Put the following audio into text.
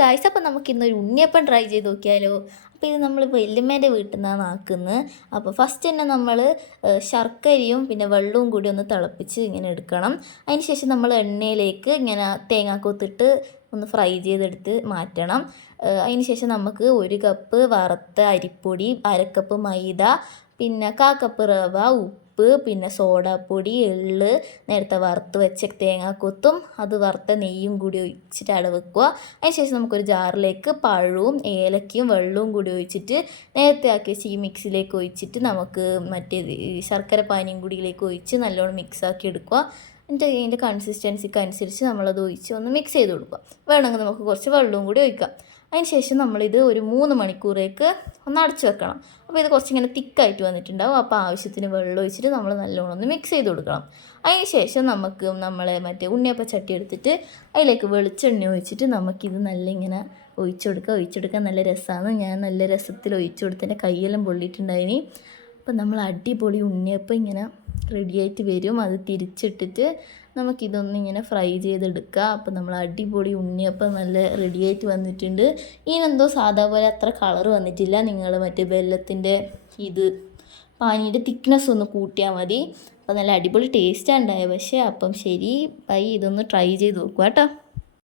Guys, അപ്പോൾ നമുക്ക് ഇന്നൊരു ഉണ്ണിയപ്പം ട്രൈ ചെയ്ത് നോക്കിയാലോ. അപ്പോൾ ഇത് നമ്മൾ വല്യമ്മേൻ്റെ വീട്ടിൽ നിന്നാണ് ആക്കുന്നത്. അപ്പോൾ ഫസ്റ്റ് തന്നെ നമ്മൾ ശർക്കരയും പിന്നെ വെള്ളവും കൂടി ഒന്ന് തിളപ്പിച്ച് ഇങ്ങനെ എടുക്കണം. അതിന് ശേഷം നമ്മൾ എണ്ണയിലേക്ക് ഇങ്ങനെ തേങ്ങാക്കൊത്തിട്ട് ഒന്ന് ഫ്രൈ ചെയ്തെടുത്ത് മാറ്റണം. അതിന് ശേഷം നമുക്ക് 1 കപ്പ് വറുത്ത അരിപ്പൊടി, 1/2 കപ്പ് മൈദ, പിന്നെ 1/4 കപ്പ് റവ, ഉപ്പ്, പിന്നെ സോഡാപ്പൊടി, എള്ള്, നേരത്തെ വറുത്ത് വെച്ച തേങ്ങാക്കൊത്തും അത് വറുത്ത നെയ്യും കൂടി ഒഴിച്ചിട്ട് അവിടെ വെക്കുക. അതിന് ശേഷം നമുക്കൊരു ജാറിലേക്ക് പഴവും ഏലക്കയും വെള്ളവും കൂടി ഒഴിച്ചിട്ട് നേരത്തെ ആക്കി വെച്ച് ഈ മിക്സിലേക്ക് ഒഴിച്ചിട്ട് നമുക്ക് മറ്റേ ശർക്കര പാനിയും കൂടിയിലേക്ക് ഒഴിച്ച് നല്ലോണം മിക്സാക്കി എടുക്കുക. എന്നിട്ട് ഇതിൻ്റെ കൺസിസ്റ്റൻസിക്ക് അനുസരിച്ച് നമ്മളത് ഒഴിച്ച് ഒന്ന് മിക്സ് ചെയ്ത് കൊടുക്കുക. വേണമെങ്കിൽ നമുക്ക് കുറച്ച് വെള്ളവും കൂടി ഒഴിക്കാം. അതിന് ശേഷം നമ്മളിത് ഒരു 3 മണിക്കൂറേക്ക് ഒന്ന് അടച്ചു വെക്കണം. അപ്പോൾ ഇത് കുറച്ചിങ്ങനെ തിക്കായിട്ട് വന്നിട്ടുണ്ടാവും. അപ്പോൾ ആവശ്യത്തിന് വെള്ളം ഒഴിച്ചിട്ട് നമ്മൾ നല്ലോണം ഒന്ന് മിക്സ് ചെയ്ത് കൊടുക്കണം. അതിന് ശേഷം നമുക്ക് നമ്മളെ മറ്റേ ഉണ്ണിയപ്പം ചട്ടി എടുത്തിട്ട് അതിലേക്ക് വെളിച്ചെണ്ണ ഒഴിച്ചിട്ട് നമുക്കിത് നല്ല ഇങ്ങനെ ഒഴിച്ചെടുക്കാൻ നല്ല രസമാണ്. ഞാൻ നല്ല രസത്തിൽ ഒഴിച്ചു കൊടുത്തതിൻ്റെ കയ്യെല്ലാം പൊള്ളിയിട്ടുണ്ടായിനി. അപ്പം നമ്മൾ അടിപൊളി ഉണ്ണിയപ്പം ഇങ്ങനെ റെഡിയായിട്ട് വരും. അത് തിരിച്ചിട്ടിട്ട് നമുക്കിതൊന്നും ഇങ്ങനെ ഫ്രൈ ചെയ്തെടുക്കുക. അപ്പം നമ്മൾ അടിപൊളി ഉണ്ണിയപ്പം നല്ല റെഡിയായിട്ട് വന്നിട്ടുണ്ട്. ഇതിനെന്തോ സാധാ പോലെ അത്ര കളർ വന്നിട്ടില്ല. നിങ്ങൾ മറ്റേ വെല്ലത്തിൻ്റെ ഇത് പാനിയുടെ തിക്നെസ് ഒന്ന് കൂട്ടിയാൽ മതി. അപ്പം നല്ല അടിപൊളി ടേസ്റ്റാണ് ഉണ്ടായത്. പക്ഷേ അപ്പം ശരി, ഇതൊന്ന് ട്രൈ ചെയ്ത് നോക്കുക കേട്ടോ.